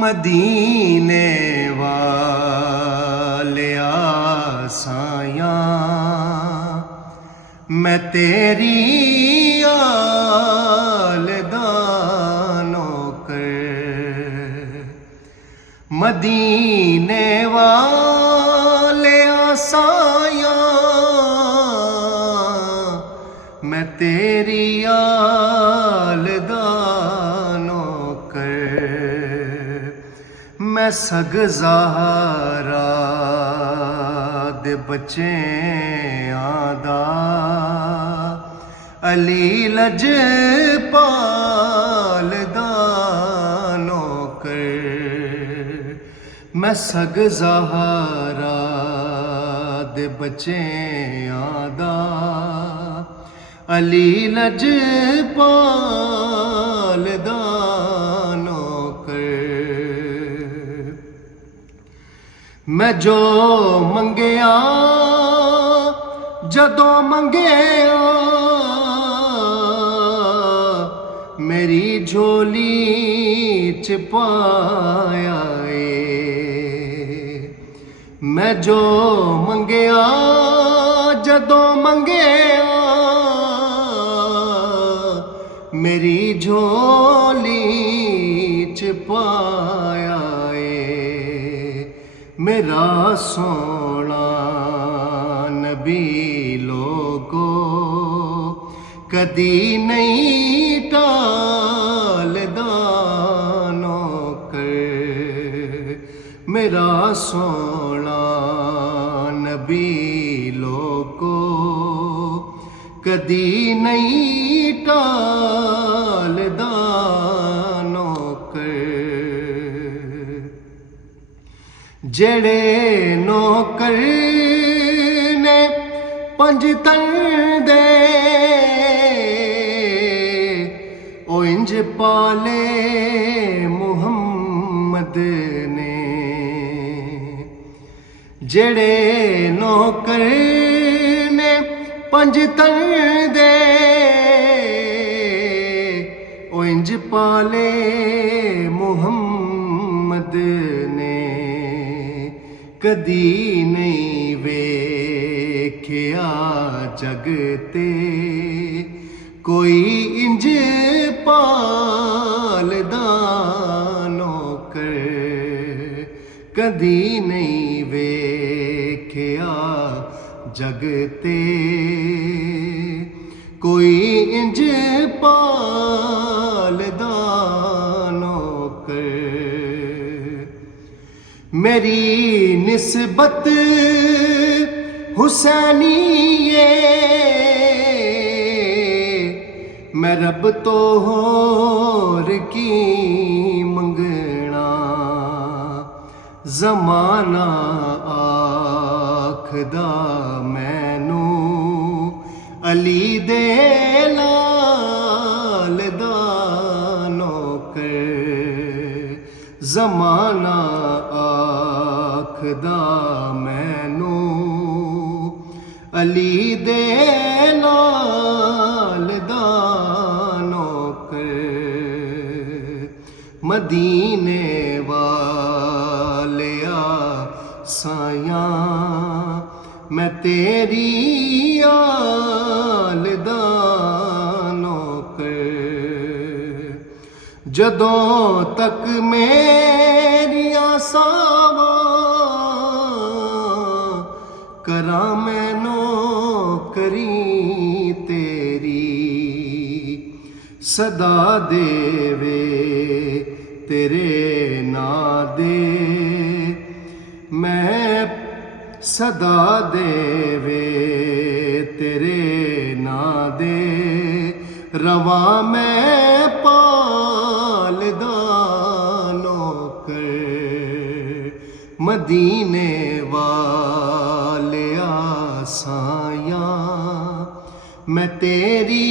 मदीने वालिया साया मैं तेरी आलदा नौकर। मदीने वालिया साया मैं तेरी आलदा नौकर। मैं सग ज़हरा दे बच्चेआं दा अली लजपाल दा नौकर। मैं सग ज़हरा दे बच्चेआं दा अली लजपाल दा मैं जो मंगया जदों मंगया मेरी झोली च पाया मैं जो मंगया जदों मंगया मेरी झोली च पाया मेरा सोना नबी लोगो कदी नहीं टालदा नौकर। मेरा सोना नबी लोगो कदी नहीं टालदा जेड़े नौकर ने पंज तन दे ओ इंज पाले मुहम्मद ने। जेड़े नौकर ने पंज तन दे ओ इंज पाले मुहम्मद ने। कदी नहीं वेख्या जगते कोई इंज पालदा नौकर। कदी नहीं वेख्या जगते कोई इंज पालदा नौकर। मेरी निस्बत हुसैनिये मैं रब तो होर की मंगना। ज़माना आखदा मैनू अली दे लाल दा नौकर। ज़माना आखदा मैनू अली दे लाल दा नौकर। मदीने वालिया साया मैं तेरी आलदा नौकर। जदों तक मेरिया सावा करा मैं नौकरी तेरी। सदा देवे तेरे ना दे मैं सदा देवे तेरे ना दे रवा मैं पालदा नौकर। मदीने वालिया साया मैं तेरी